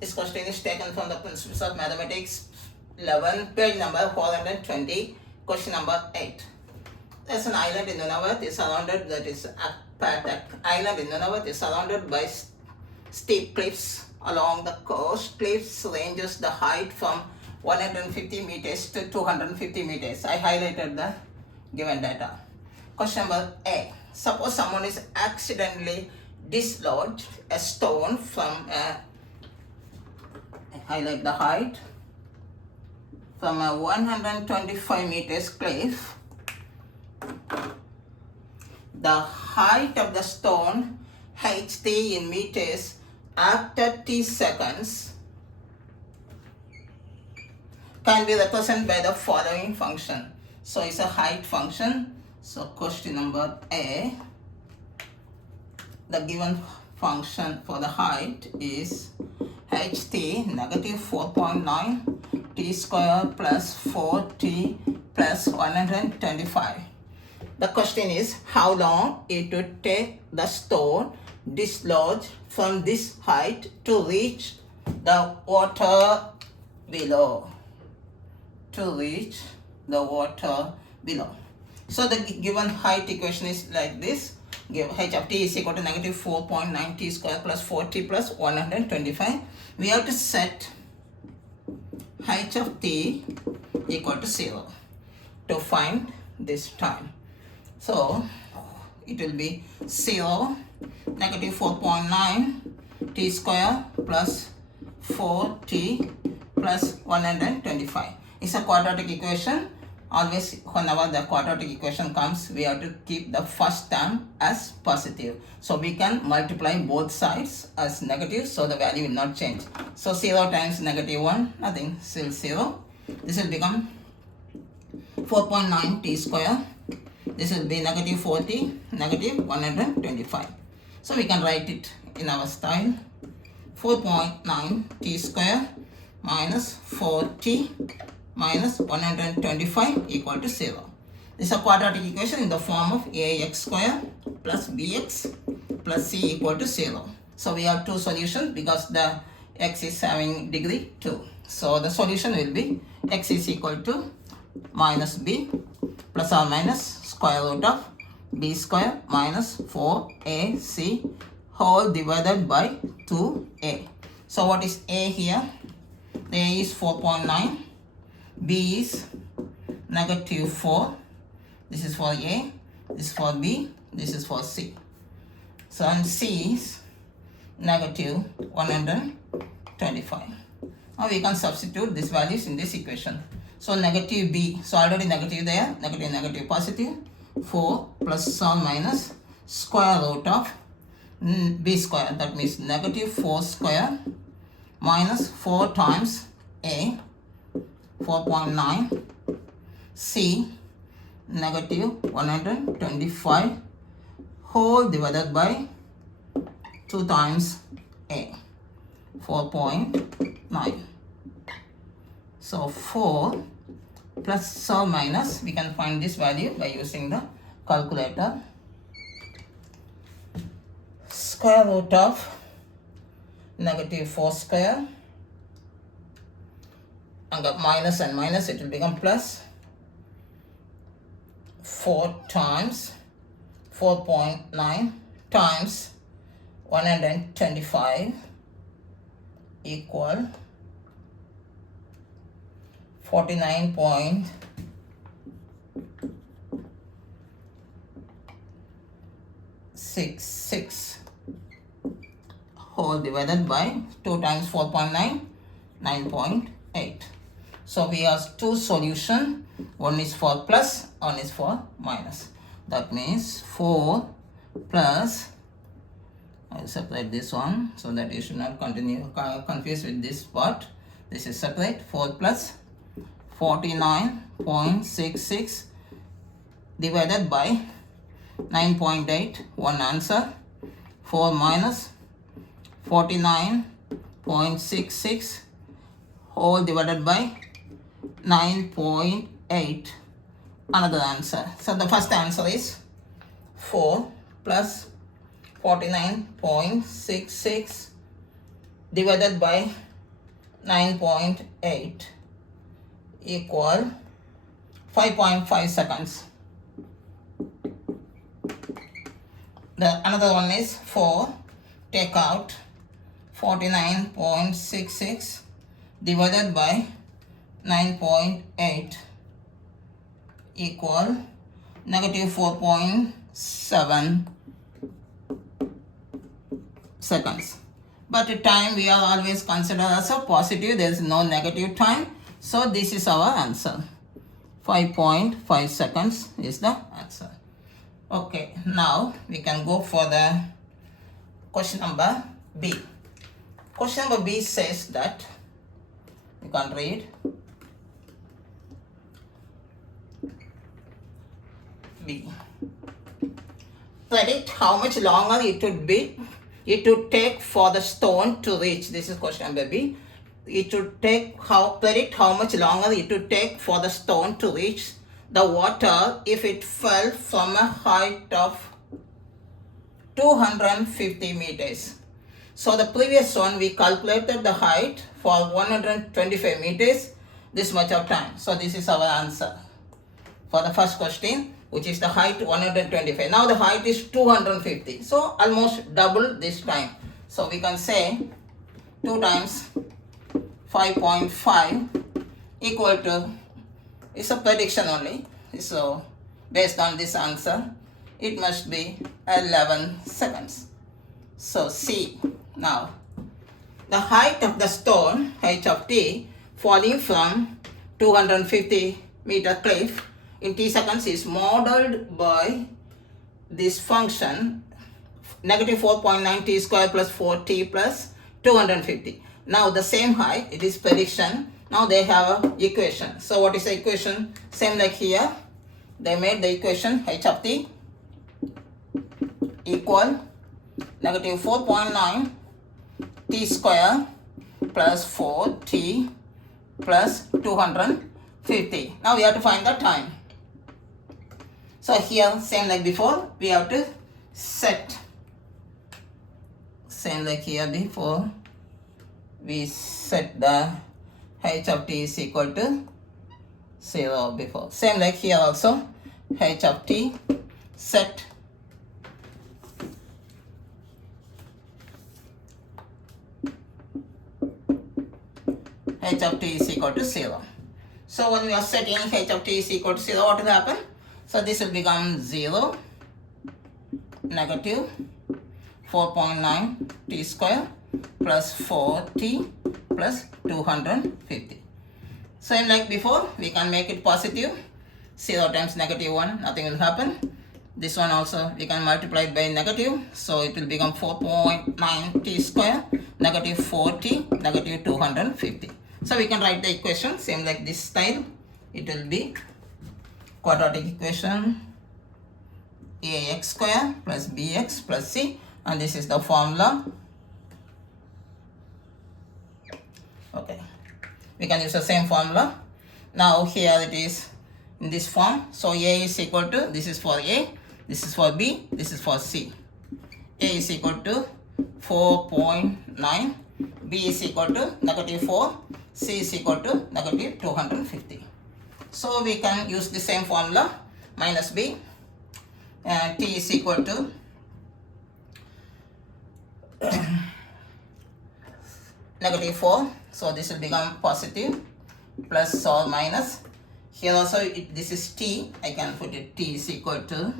This question is taken from the Principles of Mathematics 11, page number 420, question number 8. There's an island in Nunavut, is surrounded, that is Akpatok Island in Nunavut, is surrounded by steep cliffs along the coast. Cliffs ranges the height from 150 meters to 250 meters. I highlighted the given data. Question number A. Suppose someone is accidentally dislodged a stone from a, highlight the height, from a 125 meters cliff. The height of the stone, ht in meters, after t seconds can be represented by the following function. So it's a height function. So question number A, the given function for the height is ht negative 4.9 t square plus 4t plus 125. The question is how long it would take the stone dislodged from this height to reach the water below. So the given height equation is like this. Give h of t is equal to negative 4.9 t square plus 4t plus 125. We have to set h of t equal to 0 to find this time. So it will be 0, negative 4.9 t square plus 4t plus 125. It's a quadratic equation. Always whenever the quadratic equation comes, we have to keep the first term as positive. So we can multiply both sides as negative, so the value will not change. So 0 times negative 1, nothing, still 0. This will become 4.9 t square. This will be negative 40, negative 125. So we can write it in our style. 4.9 t square minus 4t minus 125 equal to 0. This is a quadratic equation in the form of ax square plus bx plus c equal to 0. So we have two solutions because the x is having degree 2. So the solution will be x is equal to minus b plus or minus square root of b square minus 4ac whole divided by 2a. So what is a here? A is 4.9. B is negative 4. This is for A, this is for B, this is for C. So and C is negative 125. Now we can substitute these values in this equation. So negative B, so already negative there, negative, negative, positive. 4 plus or minus square root of B square, that means negative 4 square minus 4 times A, 4.9, C, negative 125 whole divided by 2 times A, 4.9. So 4 plus or minus, we can find this value by using the calculator. Square root of negative 4 square, and minus and minus, it will become plus 4 times 4.9 times 125 equal 49.66 whole divided by 2 times 4.9, 9.8. So we have two solutions. One is for plus, one is for minus. That means 4 plus, I will separate this one so that you should not confuse with this part. This is separate. 4 plus 49.66 divided by 9.8, one answer. 4 minus 49.66 whole divided by 9.8, another answer. So the first answer is 4 plus 49.66 divided by 9.8 equal 5.5 seconds. Another one is 4. Take out 49.66 divided by 9.8 equal negative 4.7 seconds. But the time we are always considered as a positive, there is no negative time. So this is our answer. 5.5 seconds is the answer. Okay, now we can go for the question number B. Question number B says that, you can read. B. Predict how much longer it would take for the stone to reach. This is question number B. Predict how much longer it would take for the stone to reach the water if it fell from a height of 250 meters. So the previous one we calculated the height for 125 meters, this much of time. So this is our answer for the first question, which is the height 125. Now the height is 250. So almost double this time. So we can say 2 times 5.5 equal to, it's a prediction only. So based on this answer, it must be 11 seconds. So C. Now the height of the stone, h of t, falling from 250 meter cliff in t seconds is modeled by this function negative 4.9 t square plus 4t plus 250. Now the same height, it is prediction. Now they have an equation. So what is the equation? Same like here. They made the equation h of t equal negative 4.9 t square plus 4t plus 250. Now we have to find the time. So here, same like before, we have to set. Same like here before, we set the h of t is equal to 0 before. Same like here also, h of t set h of t is equal to 0. So when we are setting h of t is equal to 0, what will happen? So this will become 0, negative 4.9 t square plus 4t plus 250. Same like before, we can make it positive. 0 times negative 1, nothing will happen. This one also we can multiply it by negative. So it will become 4.9 t square, negative 4t, negative 250. So we can write the equation same like this style. It will be quadratic equation ax square plus bx plus c, and this is the formula. Okay, we can use the same formula. Now here it is in this form. So a is equal to, this is for a, this is for b, this is for c. A is equal to 4.9, b is equal to negative 4, c is equal to negative 250. So we can use the same formula, minus b, and t is equal to negative 4. So this will become positive, plus or minus. Here also this is t, I can put it t is equal to,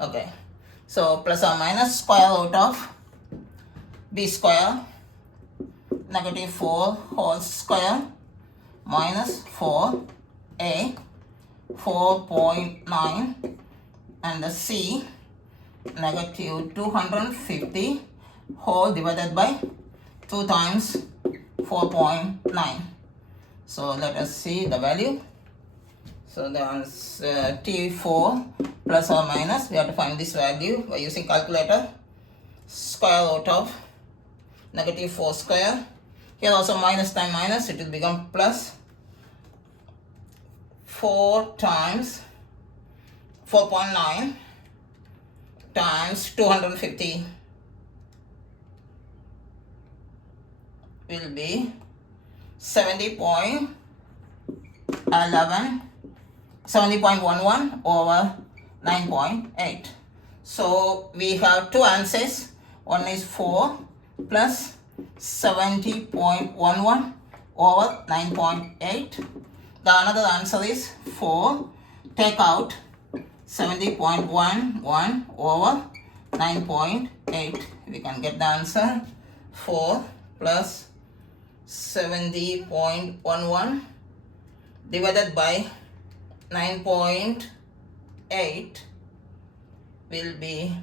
okay, so plus or minus square root of b square, negative 4 whole square minus 4a, 4.9, and the c, negative 250 whole divided by 2 times 4.9. So let us see the value. So the answer T4 plus or minus, we have to find this value by using calculator. Square root of negative 4 square. Here also minus time minus, it will become plus 4 times 4.9 times 250. will be 70.11 over 9.8. So we have two answers. One is 4 plus 70.11 over 9.8. The another answer is 4. Take out 70.11 over 9.8. We can get the answer 4 plus 70.11 divided by 9.8 will be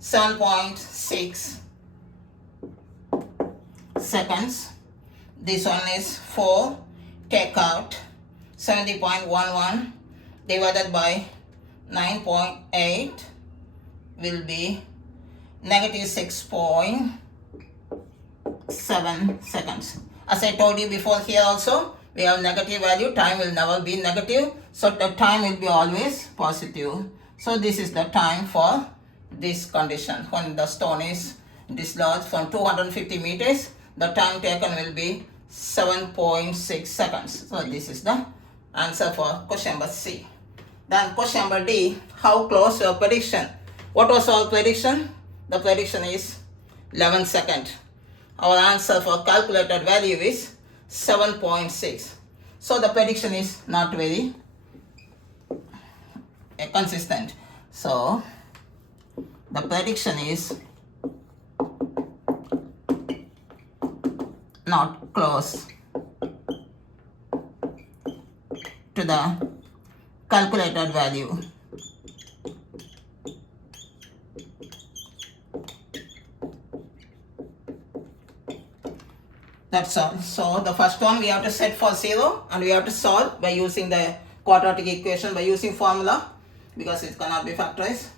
7.6 seconds. This one is 4. Take out 70.11 divided by 9.8 will be negative 6.7 seconds. As I told you before, here also we have negative value. Time will never be negative, so the time will be always positive. So this is the time for this condition. When the stone is dislodged from 250 meters, the time taken will be 7.6 seconds. So this is the answer for question number C. Then question number D, how close your prediction? What was our prediction? The prediction is 11 seconds. Our answer for calculated value is 7.6. So the prediction is not very consistent. So the prediction is not close to the calculated value. That's all. So the first one we have to set for 0 and we have to solve by using the quadratic equation, by using formula, because it cannot be factorized.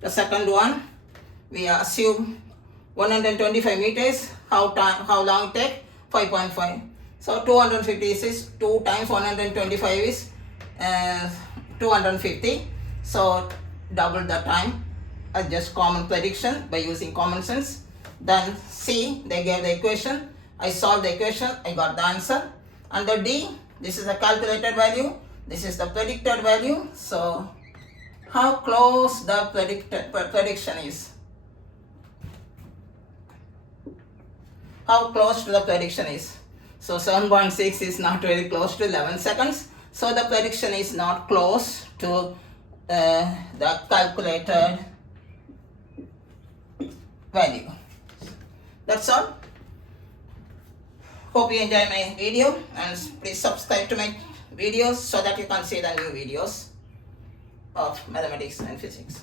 The second one, we assume 125 meters. How long it take? 5.5. So 250 is 2 times 125 is 250. So double the time. Just common prediction by using common sense. Then C, they gave the equation. I solved the equation, I got the answer. And the D, this is the calculated value, this is the predicted value. So how close the prediction is? How close to the prediction is? So 7.6 is not very close to 11 seconds. So the prediction is not close to the calculated value. That's all. Hope you enjoy my video, and please subscribe to my videos so that you can see the new videos of mathematics and physics.